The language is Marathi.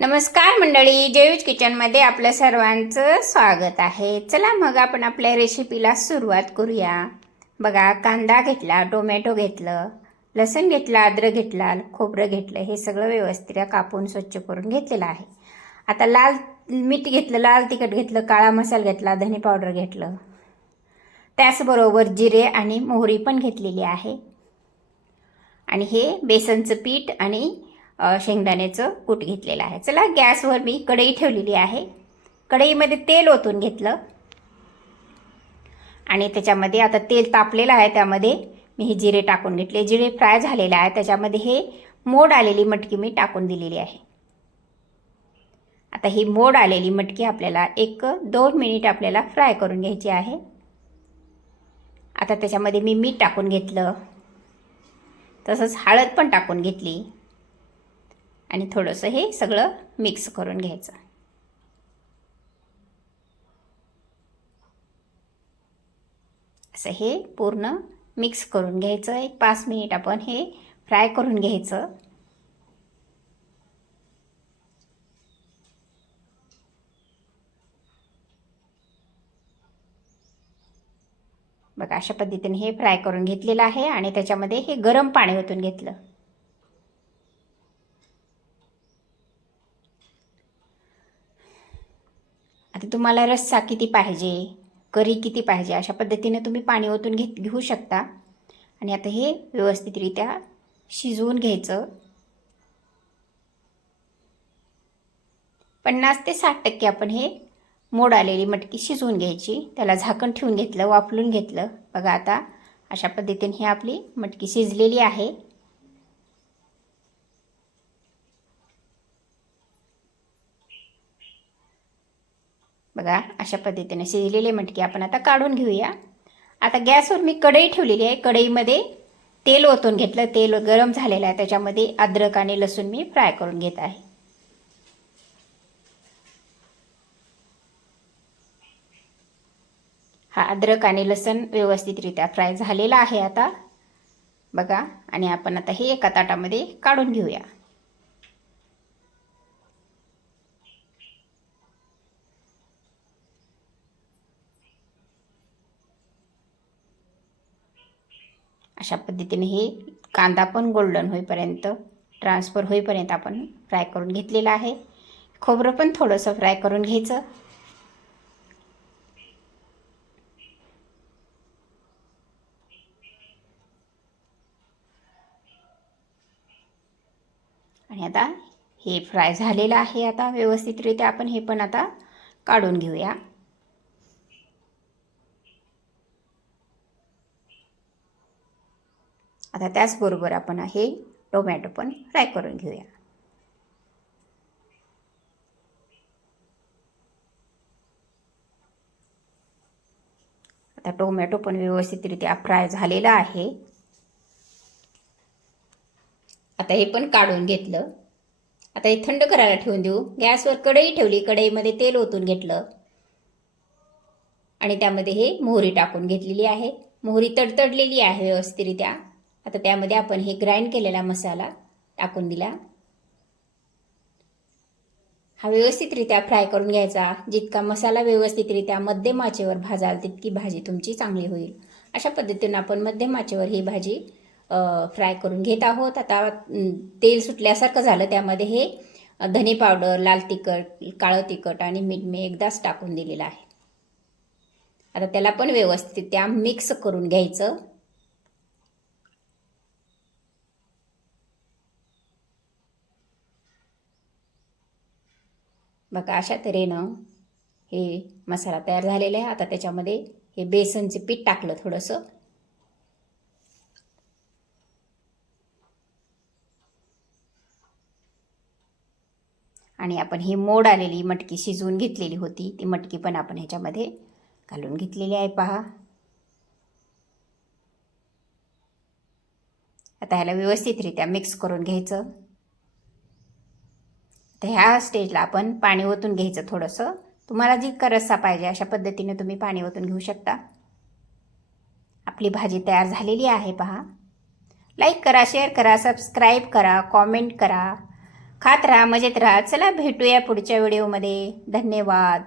नमस्कार मंडळी जयूज किचनमध्ये आपल्या सर्वांचं स्वागत आहे. चला मग आपण आपल्या रेसिपीला सुरुवात करूया. बघा कांदा घेतला टोमॅटो घेतलं लसण घेतलं अद्रक घेतला खोबरं घेतलं हे सगळं व्यवस्थित कापून स्वच्छ करून घेतलेलं आहे. आता लाल मीठ घेतलं लाल तिखट घेतलं काळा मसाला घेतला धने पावडर घेतलं. त्याचबरोबर जिरे आणि मोहरी पण घेतलेली आहे. आणि हे बेसनचं पीठ आणि शेंगदाण्याचं कूट घेतलेलं आहे. चला गॅसवर मी कढई ठेवलेली आहे. कढईमध्ये तेल ओतून घेतलं. आणि त्याच्यामध्ये आता तेल तापलेलं आहे त्यामध्ये मी हे जिरे टाकून घेतले. जिरे फ्राय झालेले आहे त्याच्यामध्ये हे मोड आलेली मटकी मी टाकून दिलेली आहे. आता ही मोड आलेली मटकी आपल्याला एक दोन मिनिट आपल्याला फ्राय करून घ्यायची आहे. आता त्याच्यामध्ये मी मीठ टाकून घेतलं. तसंच हळद पण टाकून घेतली. आणि थोडंसं हे सगळं मिक्स करून घ्यायचं. असं हे पूर्ण मिक्स करून घ्यायचं. एक पाच मिनिट आपण हे फ्राय करून घ्यायचं. बघा अशा पद्धतीने हे फ्राय करून घेतलेलं आहे आणि त्याच्यामध्ये हे गरम पाणी ओतून घेतलं. आता तुम्हाला रस्सा किती पाहिजे? करी किती पाहिजे? अशा पद्धतीने तुम्ही पाणी ओतून घेत घेऊ शकता. आणि आता हे व्यवस्थितरित्या शिजवून घ्यायचं. पन्नास ते साठ टक्के आपण हे मोड आलेली मटकी शिजवून घ्यायची. त्याला झाकण ठेवून घेतलं वाफलून घेतलं. बघा आता अशा पद्धतीने ही आपली मटकी शिजलेली आहे. बघा अशा पद्धतीने शिजलेले मटके आपण आता काढून घेऊया. आता गॅसवर मी कढई ठेवलेली आहे. कढईमध्ये तेल ओतून घेतलं. तेल गरम झालेलं आहे. त्याच्यामध्ये अद्रक आणि लसूण मी फ्राय करून घेत आहे. हा अद्रक आणि लसूण व्यवस्थितरित्या फ्राय झालेला आहे आता. बघा आणि आपण आता हे एका ताटामध्ये काढून घेऊया. अशा पद्धतीने हे कांदा पण गोल्डन होईपर्यंत ट्रान्सफर होईपर्यंत आपण फ्राय करून घेतलेलं आहे. खोबरं पण थोडंसं फ्राय करून घ्यायचं. आणि आता हे फ्राय झालेलं आहे. आता व्यवस्थितरित्या आपण हे पण आता काढून घेऊया. आता त्याचबरोबर आपण हे टोमॅटो पण फ्राय करून घेऊया. आता टोमॅटो पण व्यवस्थितरित्या फ्राय झालेला आहे. आता हे पण काढून घेतलं. आता हे थंड करायला ठेवून देऊ. गॅसवर कढई ठेवली. कढईमध्ये तेल ओतून घेतलं. आणि त्यामध्ये हे मोहरी टाकून घेतलेली आहे. मोहरी तडतडलेली आहे व्यवस्थितरित्या. आता त्यामध्ये आपण हे ग्राइंड केलेला मसाला टाकून दिला. हा व्यवस्थितरित्या फ्राय करून घ्यायचा. जितका मसाला व्यवस्थितरित्या मध्यम आचेवर भाजाल तितकी भाजी तुमची चांगली होईल. अशा पद्धतीनं आपण मध्यम आचेवर ही भाजी फ्राय करून घेत आहोत. आता तेल सुटल्यासारखं झालं. त्यामध्ये हे धने पावडर लाल तिखट काळं तिखट आणि मीठ मी एकदाच टाकून दिलेलं आहे. आता त्याला पण व्यवस्थित त्या मिक्स करून घ्यायचं. बघा अशा तऱ्हेनं हे मसाला तयार झालेला आहे. आता त्याच्यामध्ये हे बेसनचे पीठ टाकलं थोडंसं. आणि आपण ही मोड आलेली मटकी शिजवून घेतलेली होती. ती मटकी पण आपण ह्याच्यामध्ये घालून घेतलेली आहे पहा. आता ह्याला व्यवस्थितरित्या मिक्स करून घ्यायचं. तर ह्या स्टेजला आपण पाणी ओतून घ्यायचं थोडंसं. तुम्हाला जी करस्सा पाहिजे अशा पद्धतीने तुम्ही पाणी ओतून घेऊ शकता. आपली भाजी तयार झालेली आहे पहा. लाईक करा शेअर करा सबस्क्राईब करा कॉमेंट करा. खात राहा मजेत राहा. चला भेटूया पुढच्या व्हिडिओमध्ये धन्यवाद.